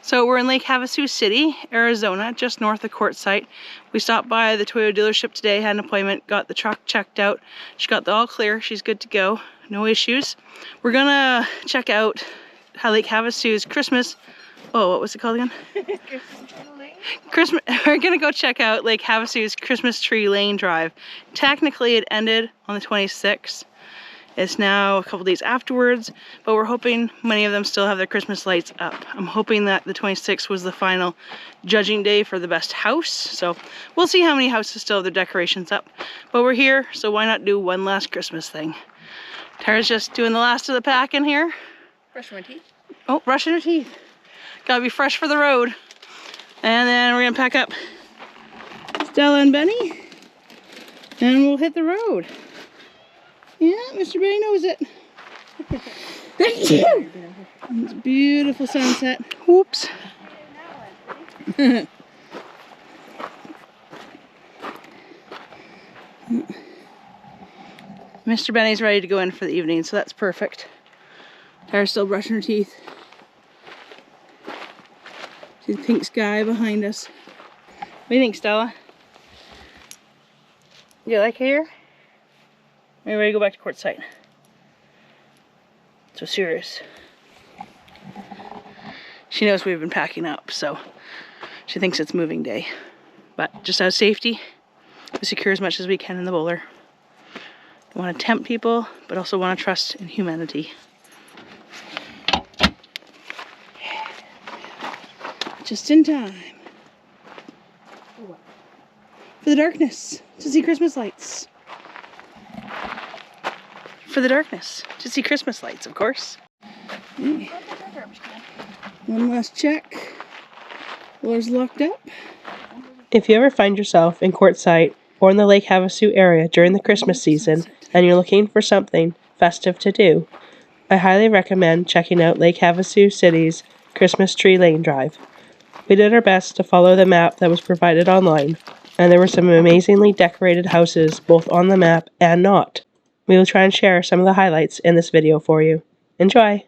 So we're in Lake Havasu City, Arizona, just north of Quartzsite. We stopped by the Toyota dealership today, had an appointment, got the truck checked out. She got the all clear, she's good to go, no issues. We're gonna check out how Lake Havasu's Christmas, oh, what was it called again? Christmas. We're gonna go check out Lake Havasu's Christmas Tree Lane Drive. Technically it ended on the 26th. It's now a couple days afterwards, but we're hoping many of them still have their Christmas lights up. I'm hoping that the 26th was the final judging day for the best house. So we'll see how many houses still have their decorations up. But we're here, so why not do one last Christmas thing? Tara's just doing the last of the packing here. Brushing my teeth. Oh, brushing her teeth. Gotta be fresh for the road. And then we're gonna pack up Stella and Bennie, and we'll hit the road. Yeah, Mr. Bennie knows it. It's a beautiful sunset. Whoops. Mr. Bennie's ready to go in for the evening, so that's perfect. Tara's still brushing her teeth. See the pink sky behind us. What do you think, Stella? You like it here? Are you ready to go back to Quartzsite? So serious. She knows we've been packing up, so she thinks it's moving day. But just out of safety, we secure as much as we can in the boler. Don't want to tempt people, but also want to trust in humanity. Just in time. For the darkness, to see Christmas lights. For the darkness, to see Christmas lights, of course. Okay. One last check. Door's locked up. If you ever find yourself in Quartzsite or in the Lake Havasu area during the Christmas season and you're looking for something festive to do, I highly recommend checking out Lake Havasu City's Christmas Tree Lane Drive. We did our best to follow the map that was provided online, and there were some amazingly decorated houses both on the map and not. We will try and share some of the highlights in this video for you. Enjoy!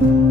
you.